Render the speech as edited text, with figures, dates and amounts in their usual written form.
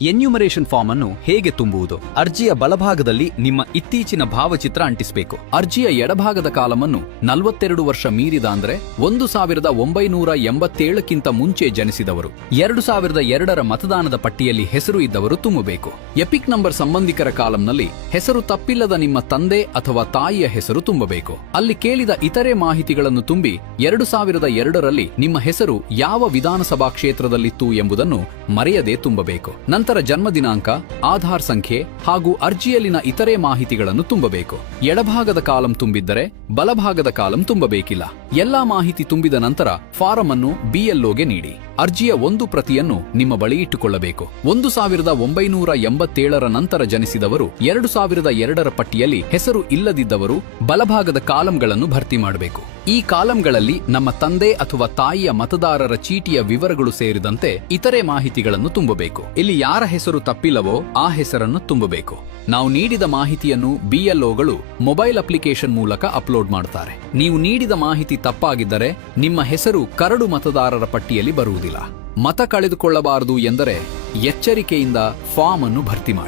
Enumeration form ಅನ್ನು ಹೇಗೆ ತುಂಬುವುದು? ಅರ್ಜಿಯ ಬಲಭಾಗದಲ್ಲಿ ನಿಮ್ಮ ಇತ್ತೀಚಿನ ಭಾವಚಿತ್ರ ಅಂಟಿಸಬೇಕು. ಅರ್ಜಿಯ ಎಡಭಾಗದ ಕಾಲಮನ್ನು 42 ವರ್ಷ ಮೀರಿದ ಅಂದ್ರೆ 1987ಕ್ಕಿಂತ ಮುಂಚೆ ಜನಿಸಿದವರು, 2002ರ ಮತದಾನದ ಪಟ್ಟಿಯಲ್ಲಿ ಹೆಸರು ಇದ್ದವರು ತುಂಬಬೇಕು. ಎಪಿಕ್ ನಂಬರ್ ಸಂಬಂಧಿಕರ ಕಾಲಂನಲ್ಲಿ ಹೆಸರು ತಪ್ಪಿಲ್ಲದ ನಿಮ್ಮ ತಂದೆ ಅಥವಾ ತಾಯಿಯ ಹೆಸರು ತುಂಬಬೇಕು. ಅಲ್ಲಿ ಕೇಳಿದ ಇತರೆ ಮಾಹಿತಿಗಳನ್ನು ತುಂಬಿ 2002ರಲ್ಲಿ ನಿಮ್ಮ ಹೆಸರು ಯಾವ ವಿಧಾನಸಭಾ ಕ್ಷೇತ್ರದಲ್ಲಿತ್ತು ಎಂಬುದನ್ನು ಮರೆಯದೆ ತುಂಬಬೇಕು. ನಂತರ ಜನ್ಮ ದಿನಾಂಕ, ಆಧಾರ್ ಸಂಖ್ಯೆ ಹಾಗೂ ಅರ್ಜಿಯಲ್ಲಿನ ಇತರೆ ಮಾಹಿತಿಗಳನ್ನು ತುಂಬಬೇಕು. ಎಡಭಾಗದ ಕಾಲಂ ತುಂಬಿದ್ದರೆ ಬಲಭಾಗದ ಕಾಲಂ ತುಂಬಬೇಕಿಲ್ಲ. ಎಲ್ಲಾ ಮಾಹಿತಿ ತುಂಬಿದ ನಂತರ ಫಾರಂ ಅನ್ನು ಬಿಎಲ್ಒಗೆ ನೀಡಿ. ಅರ್ಜಿಯ ಒಂದು ಪ್ರತಿಯನ್ನು ನಿಮ್ಮ ಬಳಿ ಇಟ್ಟುಕೊಳ್ಳಬೇಕು. 1987ರ ನಂತರ ಜನಿಸಿದವರು, 2002ರ ಪಟ್ಟಿಯಲ್ಲಿ ಹೆಸರು ಇಲ್ಲದಿದ್ದವರು ಬಲಭಾಗದ ಕಾಲಂಗಳನ್ನು ಭರ್ತಿ ಮಾಡಬೇಕು. ಈ ಕಾಲಂಗಳಲ್ಲಿ ನಮ್ಮ ತಂದೆ ಅಥವಾ ತಾಯಿಯ ಮತದಾರರ ಚೀಟಿಯ ವಿವರಗಳು ಸೇರಿದಂತೆ ಇತರೆ ಮಾಹಿತಿಗಳನ್ನು ತುಂಬಬೇಕು. ಇಲ್ಲಿ ಯಾರ ಹೆಸರು ತಪ್ಪಿಲ್ಲವೋ ಆ ಹೆಸರನ್ನು ತುಂಬಬೇಕು. ನಾವು ನೀಡಿದ ಮಾಹಿತಿಯನ್ನು ಬಿಎಲ್ಒಗಳು ಮೊಬೈಲ್ ಅಪ್ಲಿಕೇಶನ್ ಮೂಲಕ ಅಪ್ಲೋಡ್ ಮಾಡುತ್ತಾರೆ. ನೀವು ನೀಡಿದ ಮಾಹಿತಿ ತಪ್ಪಾಗಿದ್ದರೆ ನಿಮ್ಮ ಹೆಸರು ಕರಡು ಮತದಾರರ ಪಟ್ಟಿಯಲ್ಲಿ ಬರುವುದಿಲ್ಲ. ಮತ ಕಳೆದುಕೊಳ್ಳಬಾರದು ಎಂದರೆ ಎಚ್ಚರಿಕೆಯಿಂದ ಫಾರ್ಮ್ ಅನ್ನು ಭರ್ತಿ ಮಾಡಿ.